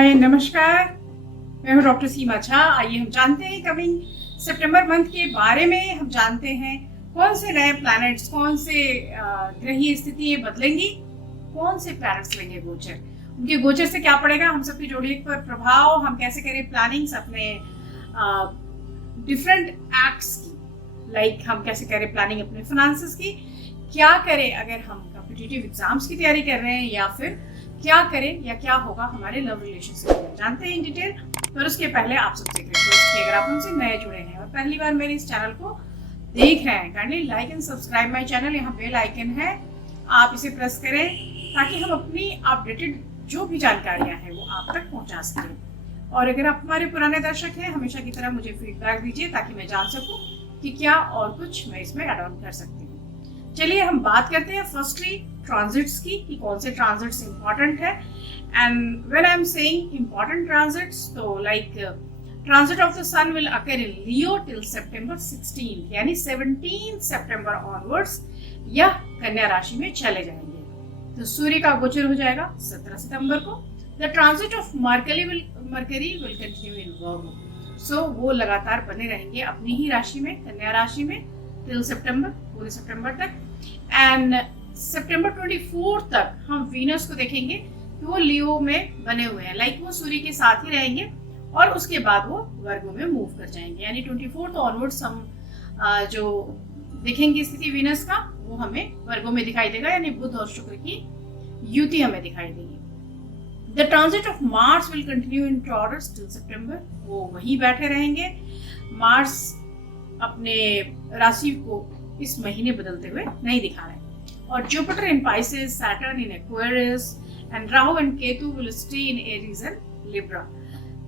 हाय नमस्कार, मैं हूँ डॉक्टर सीमा झा। आइए हम जानते हैं कमिंग सितंबर मंथ के बारे में। हम जानते हैं कौन से नए प्लैनेट्स, कौन से ग्रहीय स्थितियाँ बदलेंगी, कौन से प्लैनेट्स लेंगे गोचर, उनके गोचर से क्या पड़ेगा हम सबकी जोड़ी पर प्रभाव, हम कैसे करें प्लानिंग्स अपने डिफरेंट एक्ट्स की, लाइक हम कैसे करें प्लानिंग अपने फाइनेंसेस की, क्या करें अगर हम कॉम्पिटिटिव एग्जाम्स की तैयारी कर रहे हैं, या फिर क्या करें या क्या होगा हमारे लव रिलेशनशिप में, जानते हैं इन डिटेल। पर उसके पहले आप सबसे रिक्वेस्ट कि अगर आप हमसे नए जुड़े हैं और पहली बार मेरे इस चैनल को देख रहे हैं, kindly like and subscribe my channel. यहाँ बेल आइकन है, आप इसे प्रेस करें ताकि हम अपनी अपडेटेड जो भी जानकारियाँ हैं वो आप तक पहुँचा सकें। और अगर आप हमारे पुराने दर्शक हैं, हमेशा की तरह मुझे फीडबैक दीजिए ताकि मैं जान सकूँ कि क्या और कुछ मैं इसमें एड ऑन कर सकती हूँ। चलिए हम बात करते हैं फर्स्टली ट्रांजिट्स की, कि कौन से ट्रांजिट्स इंपॉर्टेंट है। And when I am saying important transits, तो like transit of the sun will occur in Leo till सितंबर 16, यानी 17 सितंबर ऑनवर्ड्स यह कन्या राशि में चले जाएंगे। तो सूर्य का गोचर हो जाएगा 17 सितंबर को। The transit of Mercury will continue in Virgo, so वो लगातार बने रहेंगे अपनी ही राशि में, कन्या राशि में, टिल सितंबर, पूरे सितंबर तक। एंड सितंबर 24 तक हम वीनस को देखेंगे कि वो लियो में बने हुए हैं, लाइक वो सूर्य के साथ ही रहेंगे और उसके बाद वो वर्गो में मूव कर जाएंगे। यानी 24 ऑनवर्ड्स हम जो देखेंगे स्थिति वीनस का, वो हमें वर्गो में दिखाई देगा, यानी बुध और शुक्र की युति हमें दिखाई देगी। The transit of Mars will continue in Taurus till सितंबर, वो वहीं बैठे रहेंगे। मार्स अपने राशि को इस महीने बदलते हुए नहीं दिखा रहे। और Jupiter in Pisces, Saturn in Aquarius and Rahu and Ketu will stay in Aries and Libra.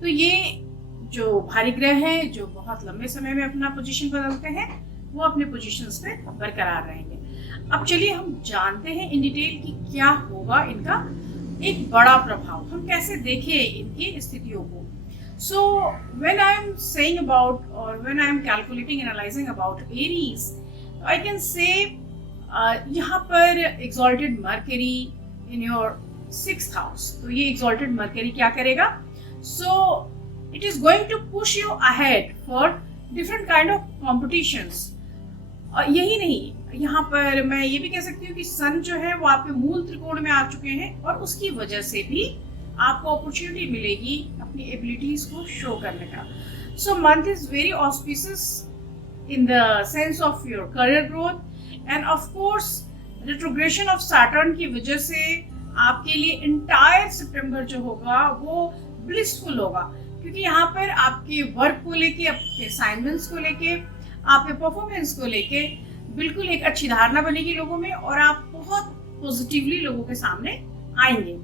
तो ये जो भारी ग्रह हैं जो बहुत लंबे समय में अपना पोजीशन बदलते हैं, वो अपने पोजीशंस पे बरकरार रहेंगे। अब चलिए हम जानते हैं इन डिटेल कि क्या होगा इनका एक बड़ा प्रभाव, हम कैसे देखें इनकी स्थितियों को। So when I am saying about, or when I am calculating, analyzing about Aries, I can say यहाँ पर exalted Mercury in your 6th house, तो ये exalted Mercury क्या करेगा? So it is going to push you ahead for different kind of competitions। यही नहीं, यहाँ पर मैं ये भी कह सकती हूँ कि सन जो है वो आपके मूल त्रिकोण में आ चुके हैं और उसकी वजह से भी आपको अपॉर्चुनिटी मिलेगी अपनी एबिलिटीज को शो करने का। So month is very auspicious in the sense of your career growth. And of course retrogression of Saturn की वजह से आपके लिए इंटायर सितंबर जो होगा वो ब्लिसफुल होगा, क्योंकि यहाँ पर आपके वर्क को लेके, आपके असाइनमेंट्स को लेके, आपके परफॉर्मेंस को लेके बिल्कुल एक अच्छी धारणा बनेगी लोगों में और आप बहुत पॉजिटिवली लोगों के सामने आएंगे।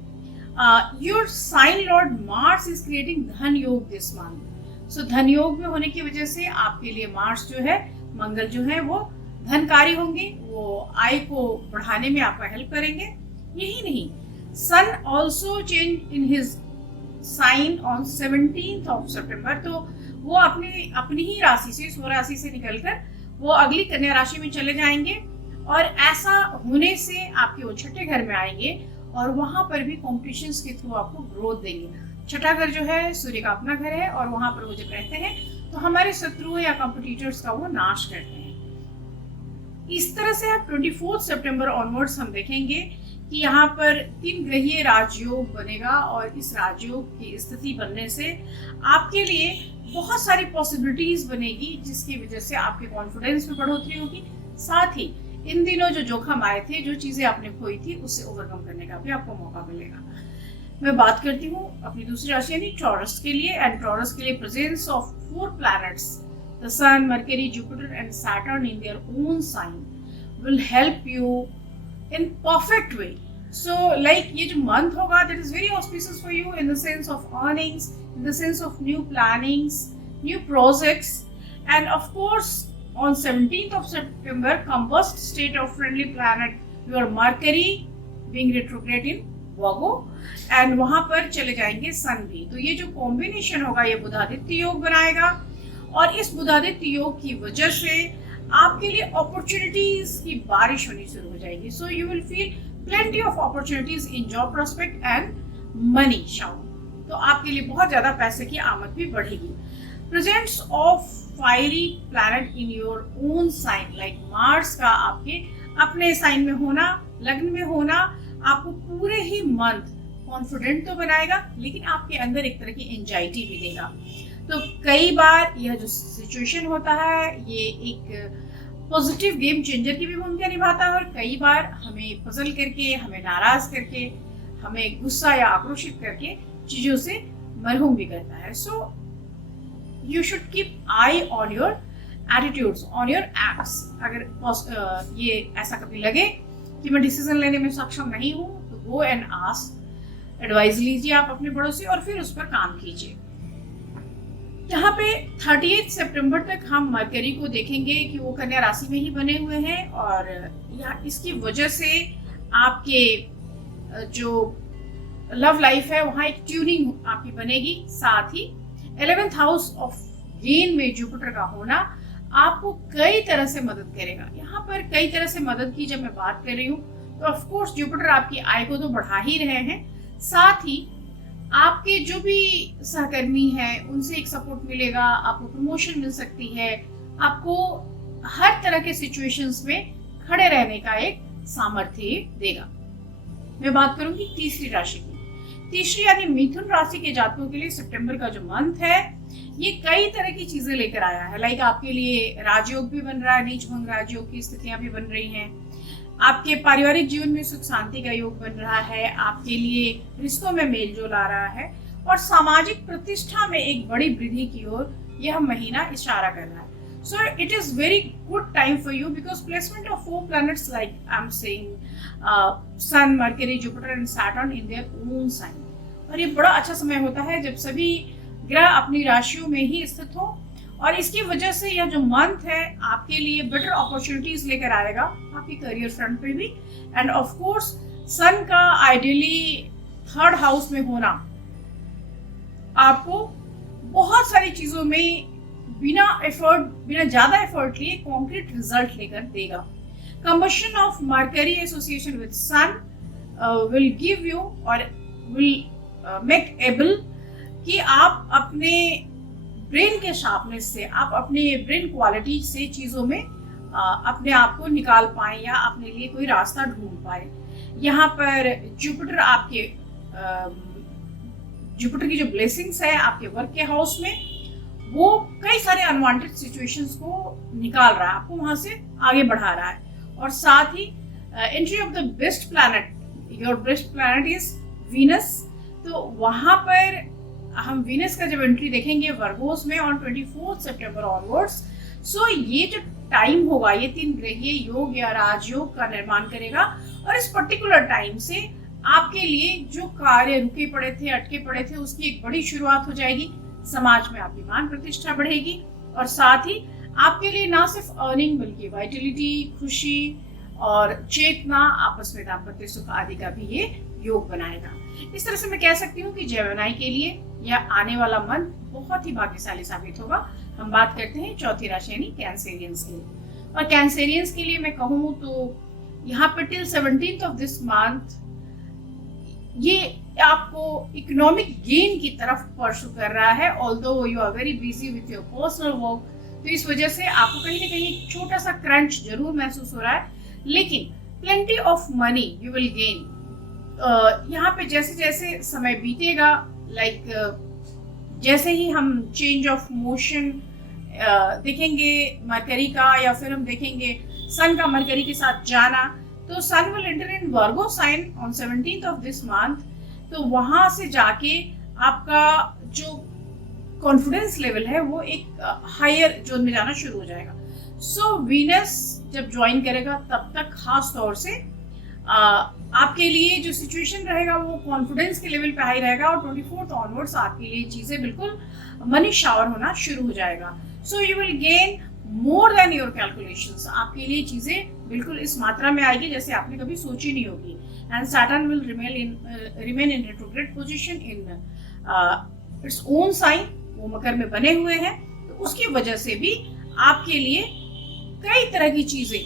Your sign Lord Mars is creating धन योग this month। So धन योग में होने की वजह से आपके लिए मार्स जो है, मंगल जो है, वो धनकारी होंगे, वो आय को बढ़ाने में आपका हेल्प करेंगे। यही नहीं, sun also change in his sign on 17 सितंबर, तो वो अपनी ही राशि से, स्व राशि से निकलकर वो अगली कन्या राशि में चले जाएंगे। और ऐसा होने से आपके वो छठे घर में आएंगे और वहां पर भी कॉम्पिटिशन्स के थ्रू आपको ग्रोथ देंगे। छठा घर जो है सूर्य का अपना घर है और वहां पर वो जब रहते हैं तो हमारे शत्रुओं या कॉम्पिटिटर्स का वो नाश करते हैं। इस तरह से आप 24 सितंबर ऑनवर्ड्स हम देखेंगे कि यहाँ पर 3 ग्रहीय राजयोग बनेगा और इस राजयोग की स्थिति बनने से आपके लिए बहुत सारी पॉसिबिलिटीज बनेगी, जिसकी वजह से आपके कॉन्फिडेंस में बढ़ोतरी होगी। साथ ही इन दिनों जो जोखम आए थे, जो चीजें आपने खोई थी, उससे ओवरकम करने का भी आपको मौका मिलेगा। मैं बात करती हूँ अपनी दूसरी राशि यानी टॉरस के लिए। एंड टॉरस के लिए presence of 4 planets, the sun, Mercury, Jupiter and Saturn in their own sign will help you in perfect way. So like ये जो मंथ होगा that is very auspicious for you in the sense of earnings, in the sense of new plannings, new projects, and of course on 17th of September combust state of friendly planet your Mercury being retrograde in Virgo, and वहाँ पर चले जाएंगे सन भी। तो ये जो combination होगा ये बुधादित्य योग बनाएगा और इस बुधादित्य योग की वजह से आपके लिए अपॉर्चुनिटीज की बारिश होनी शुरू हो जाएगी। So you will feel plenty of opportunities in job prospect and money shower। तो आपके लिए बहुत ज्यादा पैसे की आमद भी बढ़ेगी। Presence of fiery planet in your own sign like Mars का आपके अपने साइन में होना, लग्न में होना, आपको पूरे ही मंथ कॉन्फिडेंट तो बनाएगा, लेकिन आपके अंदर एक तरह की एंजाइटी भी देगा। तो कई बार यह जो सिचुएशन होता है ये एक पॉजिटिव गेम चेंजर की भी भूमिका निभाता है, और कई बार हमें पजल करके, हमें नाराज करके, हमें गुस्सा या आक्रोशित करके चीजों से मरहूम भी करता है। So you should keep I on your attitudes, on your acts. अगर ये ऐसा कभी लगे कि मैं डिसीजन लेने में सक्षम नहीं हूँ, तो गो एंड आस्क, एडवाइस लीजिए आप अपने बड़ों से और फिर उस पर काम कीजिए। यहाँ पे 30 सितंबर तक हम मरकरी को देखेंगे कि वो कन्या राशि में ही बने हुए हैं, और यहाँ इसकी वजह से आपके जो लव लाइफ है वहाँ एक ट्यूनिंग आपकी बनेगी। साथ ही 11th हाउस ऑफ गेन में जुपिटर का होना आपको कई तरह से मदद करेगा। यहाँ पर कई तरह से मदद की जब मैं बात कर रही हूँ, तो ऑफ कोर्स जुपिटर आपकी आय को तो बढ़ा ही रहे हैं, साथ ही आपके जो भी सहकर्मी हैं उनसे एक सपोर्ट मिलेगा, आपको प्रमोशन मिल सकती है, आपको हर तरह के सिचुएशंस में खड़े रहने का एक सामर्थ्य देगा। मैं बात करूंगी तीसरी राशि की। तीसरी यानी मिथुन राशि के जातकों के लिए सितंबर का जो मंथ है ये कई तरह की चीजें लेकर आया है। लाइक आपके लिए राजयोग भी बन रहा है, नीच भंग राजयोग की स्थितियां भी बन रही हैं, आपके पारिवारिक जीवन में सुख शांति का योग बन रहा है, आपके लिए रिश्तों में मेलजोल आ रहा है, और सामाजिक प्रतिष्ठा में एक बड़ी वृद्धि की ओर यह महीना इशारा कर रहा है। So it is very good time for you because placement of 4 planets like I'm saying Sun, Mercury, Jupiter and Saturn in their own sign, और ये बड़ा अच्छा समय होता है जब सभी ग्रह अपनी राशियों में ही स्थित हो, और इसकी वजह से यह जो मंथ है आपके लिए बेटर अपॉर्चुनिटीज लेकर आएगा आपके करियर फ्रंट पे भी। एंड ऑफ कोर्स सन का आइडियली 3rd हाउस में होना आपको बहुत सारी चीजों में बिना ज्यादा एफर्ट लिए कॉन्क्रीट रिजल्ट लेकर देगा। Combustion of Mercury association with sun will give you और विल मेक एबल कि आप अपने ब्रेन के शार्पनेस से, आप अपने ब्रेन क्वालिटी से चीजों में अपने आप को निकाल पाए या अपने लिए कोई रास्ता ढूंढ पाए। यहाँ पर जुपिटर आपके जुपिटर की जो ब्लेसिंग्स है आपके वर्क के हाउस में, वो कई सारे अनवांटेड सिचुएशंस को निकाल रहा है, आपको वहां से आगे बढ़ा रहा है। और साथ ही entry of the best planet, your best planet is Venus, तो वहां पर हम वीनस का जब एंट्री देखेंगे वर्गोस में ऑन 24 सितंबर ऑनवर्ड्स। सो ये जो टाइम होगा ये 3 ग्रहीय योग या राजयोग का निर्माण करेगा, और इस पर्टिकुलर टाइम से आपके लिए जो कार्य रुके पड़े थे, अटके पड़े थे, उसकी एक बड़ी शुरुआत हो जाएगी। समाज में आपकी मान प्रतिष्ठा बढ़ेगी, और साथ ही आपके लिए ना सिर्फ अर्निंग बल्कि वाइटलिटी, खुशी और चेतना, आपस में दाम्पत्य सुख आदि का भी ये योग बनाएगा। इस तरह से मैं कह सकती हूँ कि जेमिनी के लिए यह आने वाला मंथ बहुत ही भाग्यशाली साबित होगा। हम बात करते हैं चौथी राशि यानी कैंसेरियंस की, और कैंसेरियंस के लिए मैं कहूँ तो यहाँ पर till 17th of this month ये आपको इकोनॉमिक गेन की तरफ परसू कर रहा है। Although you are very busy with your personal work, तो इस वजह से आपको कहीं ना कहीं छोटा सा क्रंच जरूर महसूस हो रहा है, लेकिन plenty of money you will gain. यहाँ पे जैसे जैसे समय बीतेगा, लाइक जैसे ही हम चेंज ऑफ मोशन देखेंगे मरकरी का, या फिर हम देखेंगे सन का मरकरी के साथ जाना, तो sun will enter in Virgo sign on 17th of this month. तो वहां से जाके आपका जो कॉन्फिडेंस लेवल है वो एक हायर जोन में जाना शुरू हो जाएगा। सो वीनस जब ज्वाइन करेगा तब तक खास तौर से आपके लिए जो सिचुएशन रहेगा वो कॉन्फिडेंस के लेवल पे हाई रहेगा, और 24th ऑनवर्ड्स आपके लिए चीजें बिल्कुल मनी शावर होना शुरू हो जाएगा। So you will gain more than your calculations, आपके लिए चीजें बिल्कुल इस मात्रा में आएगी जैसे आपने कभी सोची नहीं होगी। And Saturn will remain in retrograde position in its own sign, वो मकर में बने हुए हैं, तो उसकी वजह से भी आपके लिए कई तरह की चीजें,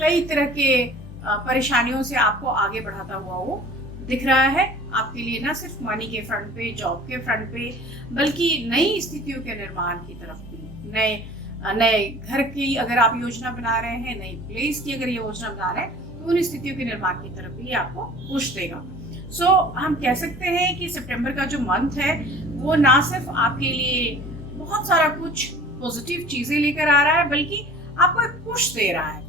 कई तरह के परेशानियों से आपको आगे बढ़ाता हुआ वो दिख रहा है। आपके लिए ना सिर्फ मनी के फ्रंट पे, जॉब के फ्रंट पे, बल्कि नई स्थितियों के निर्माण की तरफ भी, नए नए घर की अगर आप योजना बना रहे हैं, नई प्लेस की अगर योजना बना रहे हैं, तो उन स्थितियों के निर्माण की तरफ भी आपको पुश देगा। सो हम कह सकते हैं कि सितंबर का जो मंथ है वो ना सिर्फ आपके लिए बहुत सारा कुछ पॉजिटिव चीजें लेकर आ रहा है, बल्कि आपको एक पुश दे रहा है,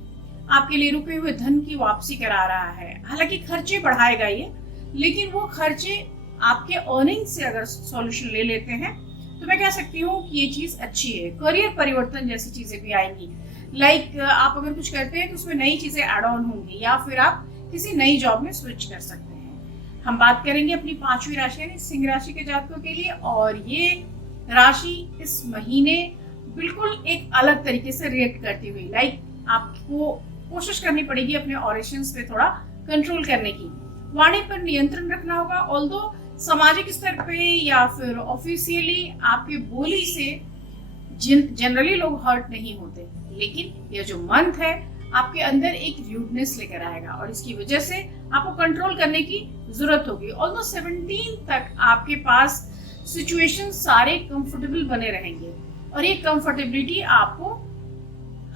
आपके लिए रुके हुए धन की वापसी करा रहा है। हालांकि खर्चे बढ़ाएगा ये, लेकिन वो खर्चे आपके अर्निंग से अगर सॉल्यूशन ले लेते हैं तो मैं कह सकती हूँ कि ये चीज अच्छी है। करियर परिवर्तन जैसी चीजें भी आएंगी, लाइक आप अगर कुछ करते हैं तो उसमें नई चीजें एड ऑन होंगी, या फिर आप किसी नई जॉब में स्विच कर सकते हैं। हम बात करेंगे अपनी 5वीं राशि यानी सिंह राशि के जातकों के लिए, और ये राशि इस महीने बिल्कुल एक अलग तरीके से रिएक्ट करती हुई, लाइक आपको कोशिश करनी पड़ेगी अपने ऑरेशंस पे थोड़ा कंट्रोल करने की, वाणी पर नियंत्रण रखना होगा। ऑल्दो सामाजिक स्तर पे या फिर ऑफिशियली आपकी बोली से जनरली लोग हर्ट नहीं होते, लेकिन यह जो मंथ है आपके अंदर एक र्यूडनेस लेकर आएगा, और इसकी वजह से आपको कंट्रोल करने की जरूरत होगी। ऑल्दो 17 तक आपके पास सिचुएशन सारे कंफर्टेबल बने रहेंगे, और ये कंफर्टेबिलिटी आपको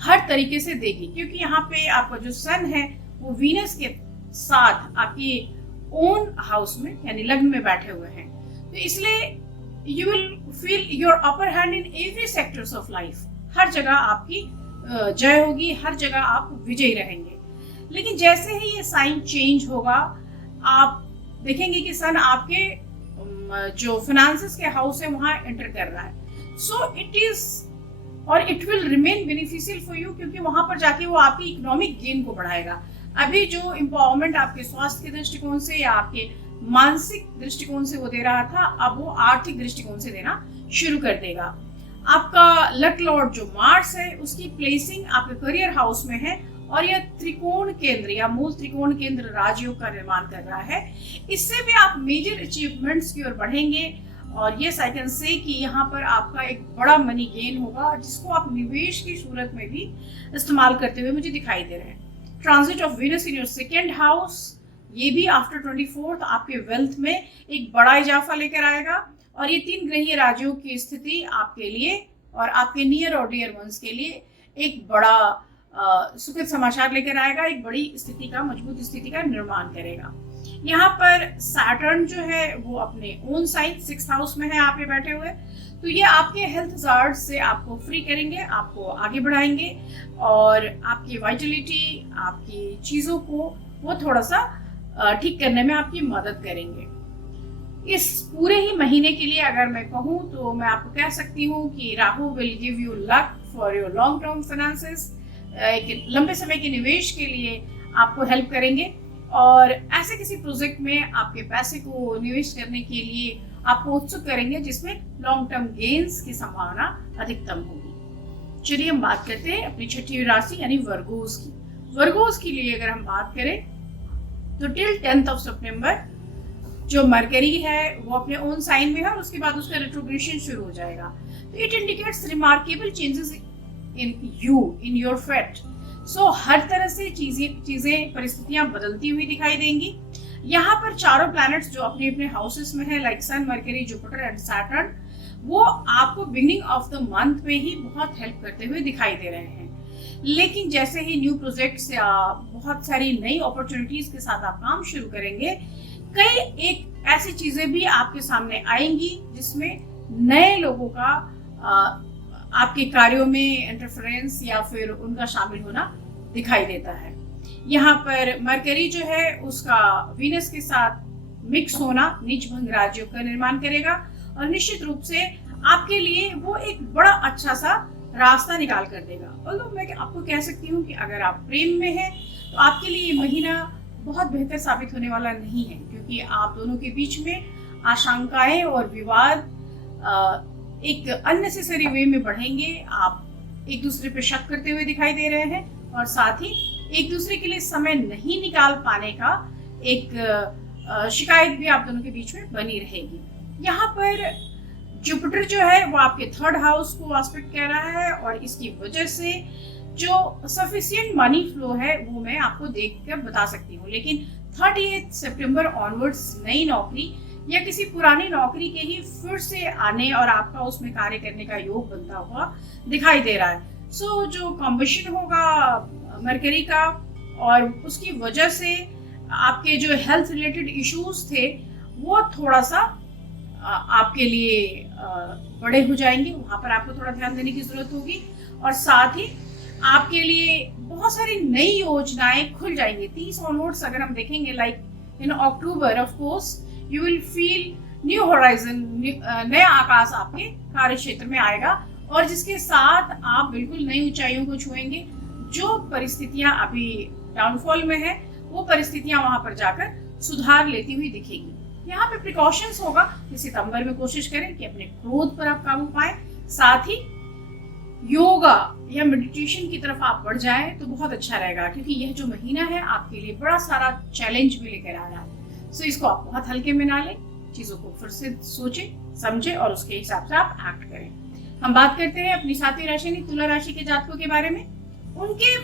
हर तरीके से देगी, क्योंकि यहाँ पे आपका जो सन है वो वीनस के साथ आपकी ओन हाउस में यानी लग्न में बैठे हुए हैं, तो इसलिए you will feel your upper hand in every sectors of life. हर जगह आपकी जय होगी, हर जगह आप विजयी रहेंगे। लेकिन जैसे ही ये साइन चेंज होगा, आप देखेंगे कि सन आपके जो फाइनेंसेस के हाउस है वहां एंटर कर रहा है। सो इट इज और it will remain beneficial for you, क्योंकि वहां पर जाके वो आपकी इकोनॉमिक गेन को बढ़ाएगा। अभी जो एम्पावरमेंट आपके स्वास्थ्य के दृष्टिकोण से या आपके मानसिक दृष्टिकोण से वो दे रहा था, अब वो आर्थिक दृष्टिकोण से देना शुरू कर देगा। आपका लक लॉर्ड जो मार्स है उसकी प्लेसिंग आपके करियर हाउस में है, और यह त्रिकोण केंद्र या मूल त्रिकोण केंद्र राजयोग का निर्माण कर रहा है। इससे भी आप मेजर अचीवमेंट्स की ओर बढ़ेंगे, और ये आई कैन से कि यहाँ पर आपका एक बड़ा मनी गेन होगा, जिसको आप निवेश की सूरत में भी इस्तेमाल करते हुए मुझे दिखाई दे रहे हैं। Transit of Venus in your second house, ये भी आफ्टर 24 आपके वेल्थ में एक बड़ा इजाफा लेकर आएगा, और ये 3 ग्रहीय राजयोग की स्थिति आपके लिए और आपके नियर और डियर वंस के लिए एक बड़ा सुखद समाचार लेकर आएगा, एक बड़ी स्थिति का, मजबूत स्थिति का निर्माण करेगा। यहाँ पर सैटर्न जो है वो अपने ओन साइन 6th हाउस में है आप ये बैठे हुए, तो ये आपके हेल्थ हजार्ड से आपको फ्री करेंगे, आपको आगे बढ़ाएंगे, और आपकी वाइटलिटी, आपकी चीजों को वो थोड़ा सा ठीक करने में आपकी मदद करेंगे। इस पूरे ही महीने के लिए अगर मैं कहूँ तो मैं आपको कह सकती हूँ कि Rahu will give you luck for your long term finances, एक लंबे समय के निवेश के लिए आपको हेल्प करेंगे, और ऐसे किसी प्रोजेक्ट में आपके पैसे को निवेश करने के लिए आपको उत्सुक करेंगे जिसमें लॉन्ग टर्म गेन्स की संभावना अधिकतम होगी। चलिए हम बात करते हैं अपनी 6ठी राशि यानी वर्गोस की। वर्गोस के लिए अगर हम बात करें तो टिल 10th ऑफ सितंबर जो मरकरी है वो अपने ओन साइन में है, और उसके बाद उसका रेट्रोग्रेशन शुरू हो जाएगा। तो it indicates remarkable changes in you, in your fate. So हर तरह से चीजें परिस्थितियां बदलती हुई दिखाई देंगी। यहाँ पर चारों प्लैनेट्स जो अपने अपने हाउसेस में है, like sun, Mercury, Jupiter and Saturn, वो आपको बिगिनिंग ऑफ द मंथ में ही बहुत हेल्प करते हुए दिखाई दे रहे हैं। लेकिन जैसे ही न्यू प्रोजेक्ट्स या बहुत सारी नई अपॉर्चुनिटीज के साथ आप काम शुरू करेंगे, कई एक ऐसी चीजें भी आपके सामने आएंगी जिसमें नए लोगों का आपके कार्यों में इंटरफेरेंस या फिर उनका शामिल होना दिखाई देता है। यहाँ पर मरकरी जो है उसका वीनस के साथ मिक्स होना नीच भंग राजयोग का निर्माण करेगा, और निश्चित रूप से आपके लिए वो एक बड़ा अच्छा सा रास्ता निकाल कर देगा। और मैं आपको कह सकती हूँ कि अगर आप प्रेम में हैं तो आपके लिए ये महीना बहुत बेहतर साबित होने वाला नहीं है, क्योंकि आप दोनों के बीच में आशंकाएं और विवाद एक अननेसेसरी वे में बढ़ेंगे। आप एक दूसरे पे शक करते हुए दिखाई दे रहे हैं, और साथ ही एक दूसरे के लिए समय नहीं निकाल पाने का एक शिकायत भी आप दोनों के बीच में बनी रहेगी। यहाँ पर जुपिटर जो है वो आपके 3rd हाउस को एस्पेक्ट कर रहा है, और इसकी वजह से जो सफिशिएंट मनी फ्लो है वो मैं आपको देख कर बता सकती हूँ, लेकिन 38 सितंबर ऑनवर्ड्स नई नौकरी या किसी पुरानी नौकरी के ही फिर से आने और आपका उसमें कार्य करने का योग बनता हुआ दिखाई दे रहा है। सो जो कॉम्बिनेशन होगा मरकरी का, और उसकी वजह से आपके जो हेल्थ रिलेटेड इश्यूज थे वो थोड़ा सा आपके लिए बड़े हो जाएंगे, वहां पर आपको थोड़ा ध्यान देने की जरूरत होगी। और साथ ही आपके लिए बहुत सारी नई योजनाएं खुल जाएंगी 30 ऑनवर्ड्स। अगर हम देखेंगे like in October, of course you will feel new horizon, नया आकाश आपके कार्य क्षेत्र में आएगा, और जिसके साथ आप बिल्कुल नई ऊंचाइयों को छुएंगे। जो परिस्थितियां अभी डाउनफॉल में है वो परिस्थितियां वहां पर जाकर सुधार लेती हुई दिखेगी। यहाँ पे प्रिकॉशंस होगा कि सितंबर में कोशिश करें कि अपने क्रोध पर आप काबू पाएं, साथ ही योगा या मेडिटेशन की तरफ आप बढ़ जाएं तो बहुत अच्छा रहेगा, क्योंकि यह जो महीना है आपके लिए बड़ा सारा चैलेंज भी लेकर आ रहा है। सो इसको आप बहुत हल्के में ना लें, चीजों को फिर से सोचें समझें और उसके हिसाब से आप एक्ट करें। हम बात करते हैं अपनी सातवीं राशि तुला राशि के जातकों के बारे में। उनके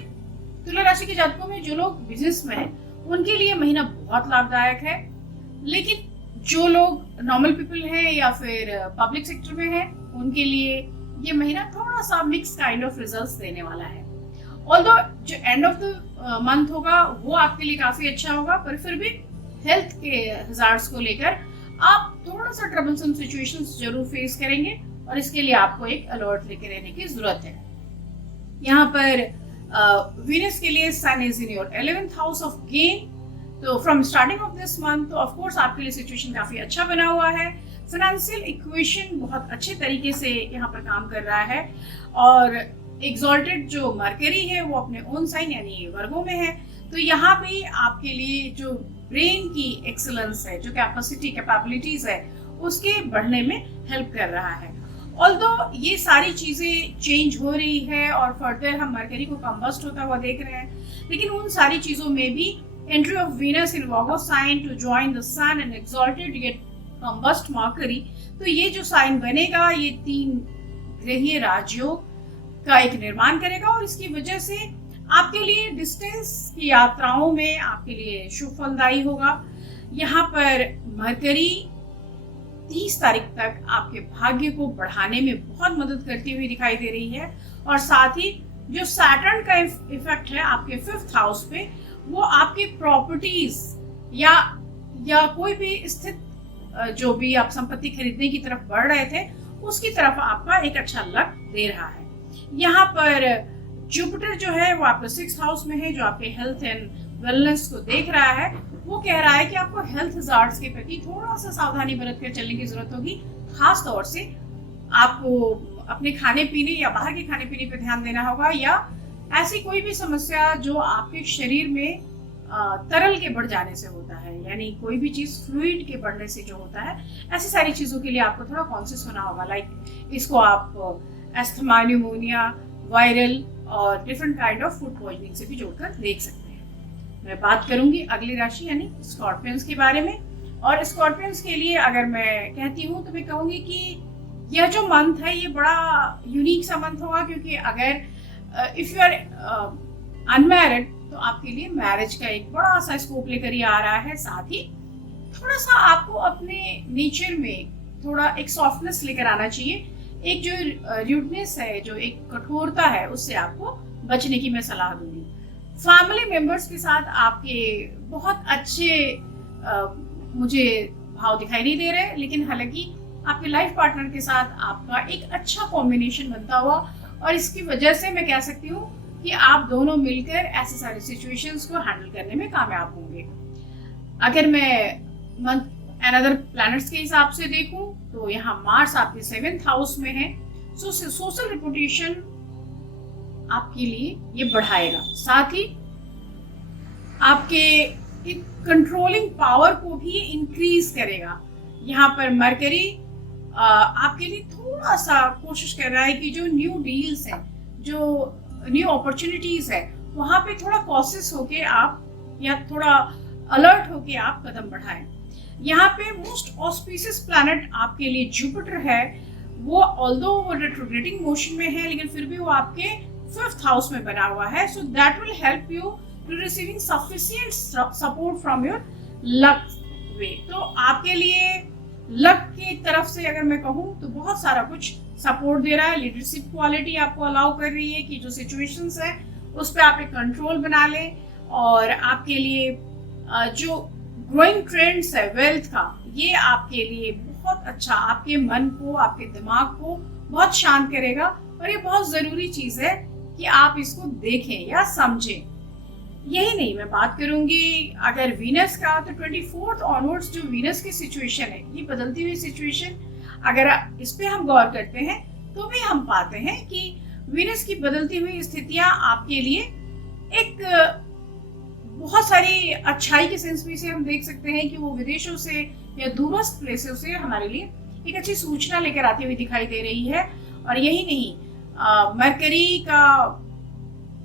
तुला राशि के जातकों में जो लोग बिजनेस में हैं उनके लिए महीना बहुत लाभदायक है, लेकिन जो लोग नॉर्मल पीपल हैं या फिर पब्लिक सेक्टर में हैं उनके लिए ये महीना थोड़ा सा मिक्स काइंड ऑफ रिजल्ट्स देने वाला है। ऑल्दो जो एंड ऑफ द मंथ होगा वो आपके लिए काफी अच्छा होगा, पर फिर भी हेल्थ के हजार्ड्स को लेकर आप थोड़ा सा ट्रबलसम सिचुएशंस जरूर फेस करेंगे, और इसके लिए आपको एक अलर्ट लेके रहने की जरूरत है। यहाँ पर वीनस के लिए sun is in your 11th house of gain, so from starting of this month तो ऑफ कोर्स आपके लिए सिचुएशन काफी अच्छा बना हुआ है। फाइनेंशियल इक्वेशन बहुत अच्छे तरीके से यहाँ पर काम कर रहा है, और एक्सॉल्टेड जो मरकरी है वो अपने ओन साइन यानी वर्गों में है, तो यहाँ भी आपके लिए जो ब्रेन की एक्सीलेंस है, जो कैपेसिटी कैपेबिलिटीज है, उसके बढ़ने में हेल्प कर रहा है। ऑल्दो ये सारी चीजें चेंज हो रही है और फर्दर हम मरकरी को कंबस्ट होता हुआ देख रहे हैं, लेकिन उन सारी चीजों में भी entry of Venus in Virgo sign to join the sun and exalted yet combust Mercury, तो ये जो साइन बनेगा ये 3 ग्रहीय राजयोग का एक निर्माण करेगा, और इसकी वजह से आपके लिए डिस्टेंस की यात्राओं में आपके लिए शुभ फलदायी होगा। यहाँ पर मरकरी 30 तारीख तक आपके भाग्य को बढ़ाने में बहुत मदद करती हुई दिखाई दे रही है, और साथ ही जो सैटर्न का इफेक्ट है आपके 5th हाउस पे, वो आपकी प्रॉपर्टीज या कोई भी स्थित जो भी आप संपत्ति खरीदने की तरफ बढ़ रहे थे उसकी तरफ आपका एक अच्छा लक दे रहा है। यहाँ पर जुपिटर जो है वो आपके 6th हाउस में है, जो आपके हेल्थ एंड वेलनेस को देख रहा है। वो कह रहा है कि आपको हेल्थ हजार्ड्स के प्रति थोड़ा सा सावधानी बरत कर चलने की जरूरत होगी। खास तौर से आपको अपने खाने पीने या बाहर के खाने पीने पे ध्यान देना होगा, या ऐसी कोई भी समस्या जो आपके शरीर में तरल के बढ़ जाने से होता है, यानी कोई भी चीज फ्लूइड के बढ़ने से जो होता है, ऐसी सारी चीजों के लिए आपको थोड़ा कॉन्शियस होना होगा। लाइक इसको आप एस्थमा, न्यूमोनिया, वायरल और different kind of food poisoning से भी जोड़कर देख सकते हैं। मैं बात करूंगी अगली राशि यानी स्कॉर्पियंस के बारे में, और स्कॉर्पियंस के लिए अगर मैं कहती हूँ तो मैं कहूंगी कि यह जो मंथ है ये बड़ा यूनिक सा मंथ होगा, क्योंकि अगर इफ यू आर अनमैरिड तो आपके लिए मैरिज का एक बड़ा सा स्कोप लेकर ही आ रहा है। साथ ही थोड़ा सा आपको अपने नेचर में थोड़ा एक सॉफ्टनेस लेकर आना चाहिए। एक जो रूडनेस है, जो एक कठोरता है, उससे आपको बचने की मैं सलाह दूंगी। फैमिली मेंबर्स के साथ आपके बहुत अच्छे मुझे भाव दिखाई नहीं दे रहे, लेकिन हालांकि आपके लाइफ पार्टनर के साथ आपका एक अच्छा कॉम्बिनेशन बनता हुआ, और इसकी वजह से मैं कह सकती हूँ कि आप दोनों मिलकर ऐसे सारे सिचुएशंस को हैंडल करने में कामयाब होंगे। अगर मैं मंथ अनदर प्लैनेट्स के हिसाब से देखूं तो यहाँ मार्स आपके 7th हाउस में है, सो सोशल रेपुटेशन आपके लिए ये बढ़ाएगा। साथ ही आपके कंट्रोलिंग पावर को भी इंक्रीज करेगा। यहाँ पर मरकरी आपके लिए थोड़ा सा कोशिश कर रहा है कि जो न्यू डील्स हैं, जो न्यू अपॉर्चुनिटीज है, वहां पे थोड़ा कॉशियस होके आप या थोड़ा अलर्ट होके आप कदम बढ़ाएं। यहाँ पे मोस्ट ऑस्पिशियस प्लैनेट आपके लिए जुपिटर है। वो ऑल्दो वो रेट्रोग्रेडिंग मोशन में है, लेकिन फिर भी वो आपके 5th हाउस में बना हुआ है, so that will help you to receiving sufficient support from your luck way. तो आपके लिए लक की तरफ से अगर मैं कहूँ तो बहुत सारा कुछ सपोर्ट दे रहा है। लीडरशिप क्वालिटी आपको अलाउ कर रही है कि जो सिचुएशंस है उस पर आप एक कंट्रोल बना लें, और आपके लिए जो ग्रोइंग ट्रेंड्स है वेल्थ का, ये आपके लिए बहुत अच्छा, आपके मन को, आपके दिमाग को बहुत शांत करेगा। और ये बहुत जरूरी चीज है कि आप इसको देखें या समझें। यही नहीं, मैं बात करूंगी अगर वीनस का, तो 24th ऑनवर्ड्स जो वीनस की सिचुएशन है, ये बदलती हुई सिचुएशन, अगर इस पे हम गौर करते हैं तो भी हम पाते हैं कि वीनस की बदलती हुई स्थितियां आपके लिए एक बहुत सारी अच्छाई के सेंस में से हम देख सकते हैं कि वो विदेशों से या दूरस्थ प्लेसों से हमारे लिए एक अच्छी सूचना लेकर आती हुई दिखाई दे रही है। और यही नहीं, मरकरी का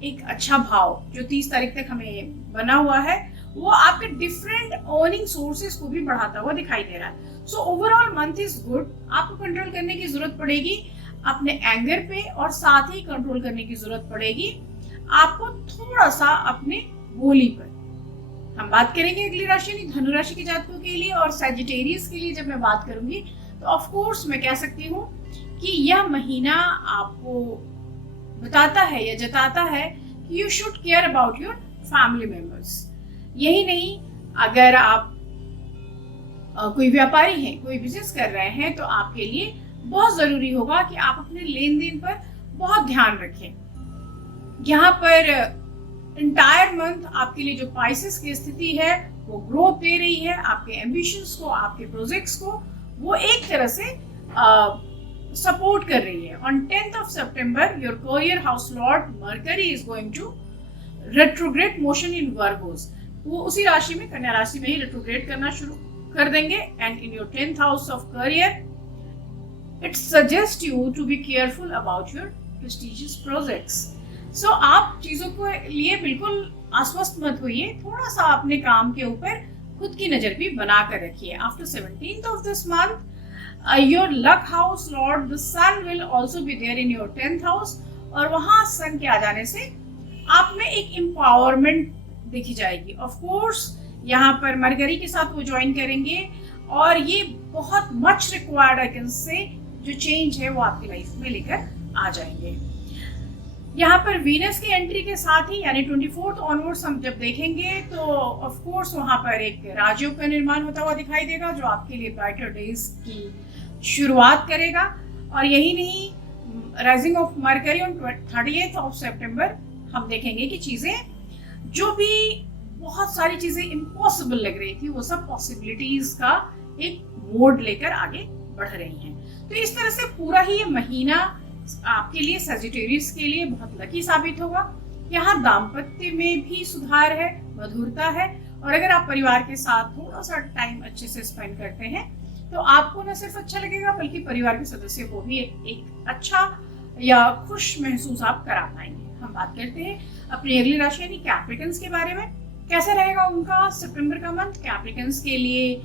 एक अच्छा भाव जो 30 तारीख तक हमें बना हुआ है, वो आपके डिफरेंट अर्निंग सोर्सेज को भी बढ़ाता हुआ दिखाई दे रहा है। So overall month is good. आपको कंट्रोल करने की जरूरत पड़ेगी अपने एंगर पे, और साथ ही कंट्रोल करने की जरूरत पड़ेगी आपको थोड़ा सा अपने बोली पर। हम बात करेंगे अगली राशि यानी धनु राशि के जातकों के लिए, और सैजिटेरियस के लिए जब मैं बात करूंगी तो ऑफ कोर्स मैं कह सकती हूँ कि यह महीना आपको बताता है या जताता है कि you should care about your family members. यही नहीं, अगर आप कोई व्यापारी हैं, कोई बिजनेस कर रहे हैं, तो आपके लिए बहुत जरूरी होगा कि आप अपने लेन देन पर बहुत ध्यान रखें। यहाँ पर इंटायर मंथ आपके लिए जो पाइसेस की स्थिति है वो ग्रोथ दे रही है। आपके एम्बिशंस को, आपके प्रोजेक्ट्स को वो एक तरह से सपोर्ट कर रही है। On 10th of September your career house lord Mercury is going to retrograde motion in Virgos. वो उसी राशि में, कन्या राशि में ही रेट्रोग्रेड करना शुरू कर देंगे। And in your 10th house of career it suggest you to be careful about your prestigious projects. So आप चीजों को लिए बिल्कुल आश्वस्त मत होइए, थोड़ा सा अपने काम के ऊपर खुद की नजर भी बना कर रखिए। After 17th of this month your luck house lord the sun will also be there in your 10th house, और वहां सन के आ जाने से आप में एक एम्पावरमेंट देखी जाएगी। ऑफ कोर्स यहाँ पर मरकरी के साथ वो ज्वाइन करेंगे, और ये बहुत मच रिक्वायर्ड है कि से जो चेंज है वो आपकी लाइफ में लेकर आ जाएंगे। यहाँ पर वीनस की एंट्री के साथ ही यानी 24th ऑनवर्ड्स हम जब देखेंगे तो ऑफ कोर्स वहाँ पर एक राजयोग का निर्माण होता हुआ दिखाई देगा, जो आपके लिए ब्राइटर डेज की शुरुआत करेगा। और यही नहीं, rising of mercury on 30th of September हम देखेंगे कि चीजें जो भी बहुत सारी चीजें इम्पॉसिबल लग रही थी वो सब पॉसिबिलिटीज का एक मोड लेकर आगे बढ़ रही हैं। तो इस तरह से पूरा ही ये महीना आपके लिए, सजिटेरियस के लिए बहुत लकी साबित होगा। यहाँ दाम्पत्य में भी सुधार है, मधुरता है, और अगर आप परिवार के साथ थोड़ा सा टाइम अच्छे से स्पेंड करते हैं तो आपको न सिर्फ अच्छा लगेगा बल्कि परिवार के सदस्य को भी एक अच्छा या खुश महसूस आप करा पाएंगे। हम बात करते हैं अपनी अगली राशि यानी कैप्रिकन्स के बारे में। कैसे रहेगा उनका सितंबर का मंथ? कैप्रिकन्स के लिए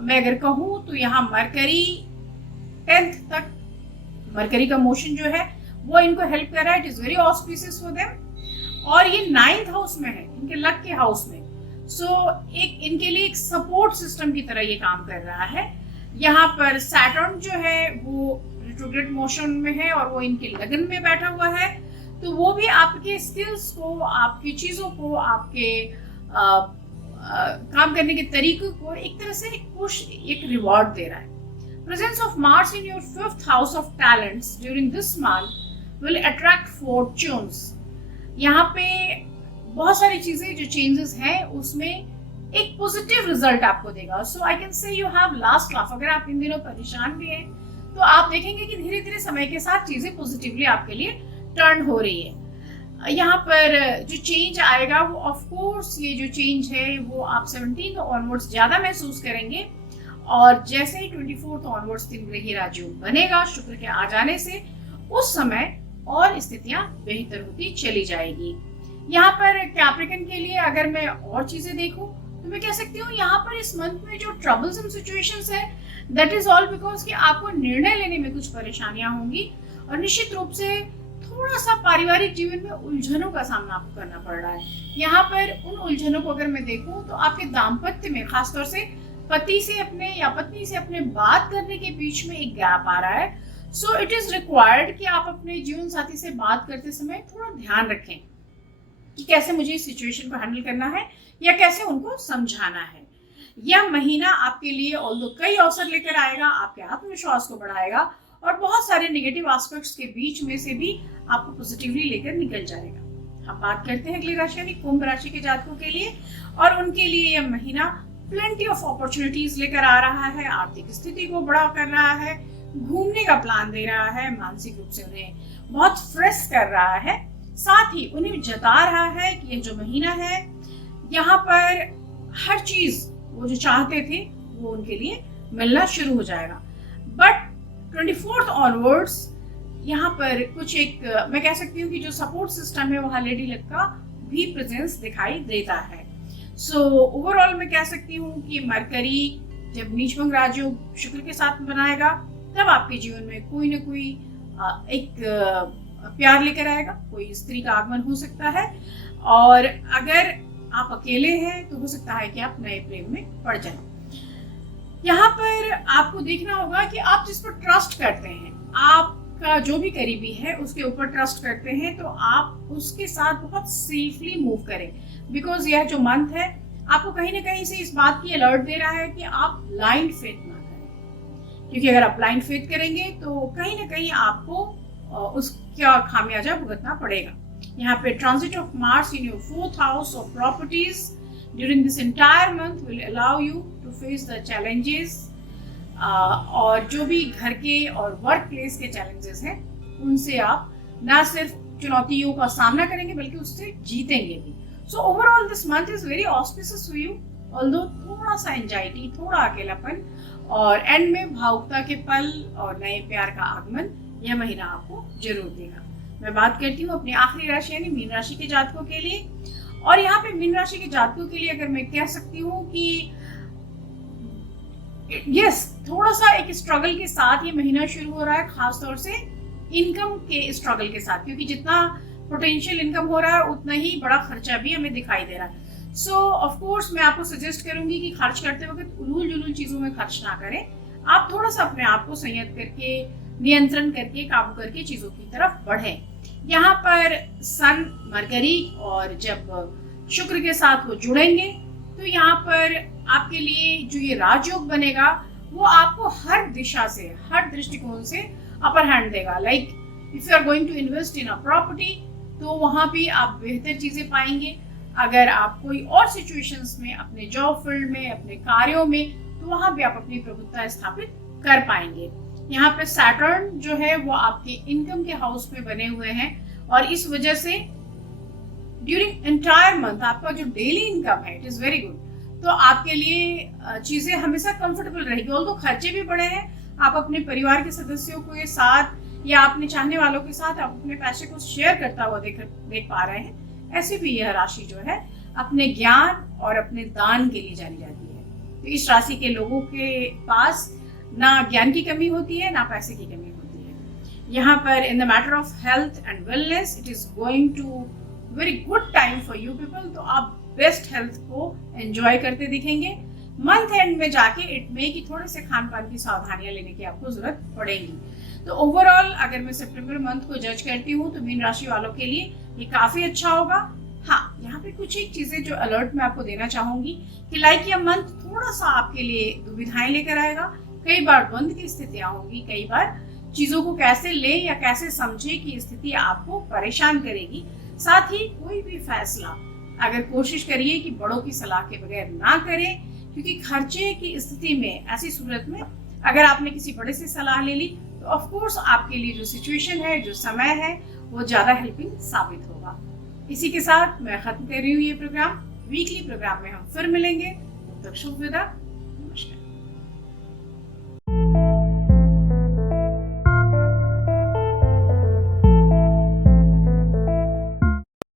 मैं अगर कहूँ तो यहाँ मरकरी 10th तक, मरकरी का मोशन जो है वो इनको हेल्प कर रहा है। It is very auspicious for them, और ये 9th हाउस में है, इनके लक के हाउस में। सो एक इनके लिए एक सपोर्ट सिस्टम की तरह ये काम कर रहा है। यहाँ पर सैटर्न जो है वो रिट्रोग्रेड मोशन में है और वो इनके लगन में बैठा हुआ है, तो वो भी आपके स्किल्स को, आपकी चीजों को, आपके काम करने के तरीकों को एक तरह से एक रिवॉर्ड दे रहा है। Presence of Mars in your 5th house of talents during this month will attract fortunes. यहाँ पे बहुत सारी चीजें जो चेंजेस हैं उसमें एक पॉजिटिव रिजल्ट आपको देगा। So I can say you have last laugh. अगर आप इन दिनों परेशान भी हैं तो आप देखेंगे कि धीरे धीरे समय के साथ चीजें पॉजिटिवली आपके लिए टर्न हो रही है। यहाँ पर जो चेंज आएगा वो ऑफ कोर्स, ये जो चेंज है वो आप 17th ऑनवर्ड्स ज्यादा महसूस करेंगे, और जैसे ही 24th ऑनवर्ड्स तीन ग्रही राजयोग बनेगा शुक्र के आ जाने से, उस समय और स्थितियां बेहतर होती चली जाएगी। यहाँ पर कैप्रिकन के लिए अगर मैं और चीजें देखूं तो मैं कह सकती हूँ यहाँ पर इस मंथ में जो ट्रबल्सम सिचुएशंस है दैट इज ऑल बिकॉज कि आपको निर्णय लेने में कुछ परेशानियां होंगी, और निश्चित रूप से थोड़ा सा पारिवारिक जीवन में उलझनों का सामना आपको करना पड़ रहा है। यहाँ पर उन उलझनों को अगर मैं देखूं तो आपके दाम्पत्य में खासतौर से पति से अपने या पत्नी से अपने बात करने के बीच में एक गैप आ रहा है। सो इट इज रिक्वायर्ड कि आप अपने जीवन साथी से बात करते समय थोड़ा ध्यान रखें कि कैसे मुझे इस सिचुएशन को हैंडल करना है या कैसे उनको समझाना है। यह महीना आपके लिए ऑल्दो कई अवसर लेकर आएगा, आपके आत्मविश्वास को बढ़ाएगा और बहुत सारे नेगेटिव एस्पेक्ट्स के बीच में से भी आपको पॉजिटिवली लेकर निकल जाएगा। हम बात करते हैं अगली राशि यानी कुंभ राशि के जातकों के लिए, और उनके लिए यह महीना प्लेंटी ऑफ अपॉर्चुनिटीज लेकर आ रहा है, आर्थिक स्थिति को बड़ा कर रहा है, घूमने का प्लान दे रहा है, मानसिक रूप से उन्हें बहुत फ्रेश कर रहा है, साथ ही उन्हें जता रहा है कि यह जो महीना है यहाँ पर हर चीज वो जो चाहते थे वो उनके लिए मिलना शुरू हो जाएगा। बट 24th ऑनवर्ड्स यहाँ पर कुछ एक मैं कह सकती हूँ कि जो सपोर्ट सिस्टम है वहाँ लेडी लक का भी प्रेजेंस दिखाई देता है। सो ओवरऑल मैं कह सकती हूँ कि मरकरी जब नीचभंग राजयोग शुक्र के साथ बनाएगा तब आपके जीवन में कोई ना कोई एक प्यार लेकर आएगा, कोई स्त्री का आगमन हो सकता है, और अगर आप अकेले हैं तो हो सकता है कि आप नए प्रेम में पड़ जाएं। यहाँ पर आपको देखना होगा कि आप जिस पर ट्रस्ट करते हैं, आपका जो भी करीबी है उसके ऊपर ट्रस्ट करते हैं, तो आप उसके साथ बहुत सेफली मूव करें। बिकॉज यह जो मंथ है आपको कहीं ना कहीं से इस बात की अलर्ट दे रहा है कि आप ब्लाइंड फेथ ना करें, क्योंकि अगर आप ब्लाइंड फेथ करेंगे तो कहीं ना कहीं आपको उसका खामियाजा भुगतना पड़ेगा। यहाँ पे transit of Mars in your 4th house of properties during this entire month will allow you to face the challenges, और जो भी घर के और वर्क प्लेस के चैलेंजेस हैं उनसे आप ना सिर्फ चुनौतियों का सामना करेंगे बल्कि उससे जीतेंगे भी। So overall this month is very auspicious for you, although थोड़ा सा एंजाइटी, थोड़ा अकेलापन और एंड में भावुकता के पल और नए प्यार का आगमन यह महीना आपको जरूर देगा। मैं बात करती हूँ अपनी आखिरी राशि यानी मीन राशि के जातकों के लिए, और यहाँ पे मीन राशि के जातकों के लिए अगर मैं कह सकती हूँ कि यस थोड़ा सा एक स्ट्रगल के साथ ये महीना शुरू हो रहा है, खासतौर से इनकम के स्ट्रगल के साथ, क्योंकि जितना पोटेंशियल इनकम हो रहा है उतना ही बड़ा खर्चा भी हमें दिखाई दे रहा है। सो ऑफ कोर्स मैं आपको सजेस्ट करूंगी कि खर्च करते वक्त उलूल जुलूल चीजों में खर्च ना करें। आप थोड़ा सा अपने आप को संयत करके, नियंत्रण करके, काबू करके चीजों की तरफ बढ़ें। यहाँ पर सन, मरकरी और जब शुक्र के साथ वो जुड़ेंगे तो यहाँ पर आपके लिए जो ये राजयोग बनेगा वो आपको हर दिशा से, हर दृष्टिकोण से अपर हैंड देगा। Like if you are going to invest in a property तो वहाँ भी आप बेहतर चीजें पाएंगे। अगर आप कोई और सिचुएशंस में, अपने जॉब फील्ड में, अपने कार्यों में, तो वहाँ भी आप अपनी प्रभुत्ता स्थापित कर पाएंगे। यहाँ पे सैटर्न जो है वो आपके इनकम के हाउस में बने हुए हैं, और इस वजह से ड्यूरिंग एंटायर मंथ आपका जो डेली इनकम है इट इज वेरी गुड। तो आपके लिए चीजें हमेशा कंफर्टेबल रहेगी। ऑल्दो खर्चे भी बढ़े हैं, आप अपने परिवार के सदस्यों के साथ या अपने चाहने वालों के साथ आप अपने पैसे को शेयर करता हुआ देख पा रहे हैं। ऐसे भी यह राशि जो है अपने ज्ञान और अपने दान के लिए जानी जाती है। तो इस राशि के लोगों के पास ना ज्ञान की कमी होती है, ना पैसे की कमी होती है। यहाँ पर in the matter of health and wellness it is going to very good time for you people. तो आप बेस्ट हेल्थ को एंजॉय करते दिखेंगे। मंथ एंड में जाके इट में कि थोड़े से खान पान की सावधानियां लेने की आपको जरूरत पड़ेगी। तो ओवरऑल अगर मैं सितंबर मंथ को जज करती हूँ तो मीन राशि वालों के लिए ये काफी अच्छा होगा। हाँ, यहाँ पे कुछ एक चीजें जो अलर्ट मैं आपको देना चाहूंगी कि लाइक ये मंथ थोड़ा सा आपके लिए दुविधाएं लेकर आएगा। कई बार द्वंद्व की स्थितियां होंगी, कई बार चीजों को कैसे ले या कैसे समझे की स्थिति आपको परेशान करेगी। साथ ही कोई भी फैसला अगर कोशिश करिए कि बड़ों की सलाह के बगैर ना करें, क्योंकि खर्चे की स्थिति में ऐसी सूरत में अगर आपने किसी बड़े से सलाह ले ली तो ऑफ कोर्स आपके लिए जो सिचुएशन है, जो समय है, वो ज्यादा हेल्पिंग साबित होगा। इसी के साथ मैं खत्म कर रही हूँ ये प्रोग्राम। वीकली प्रोग्राम में हम फिर मिलेंगे। तब तक शुभ विदा।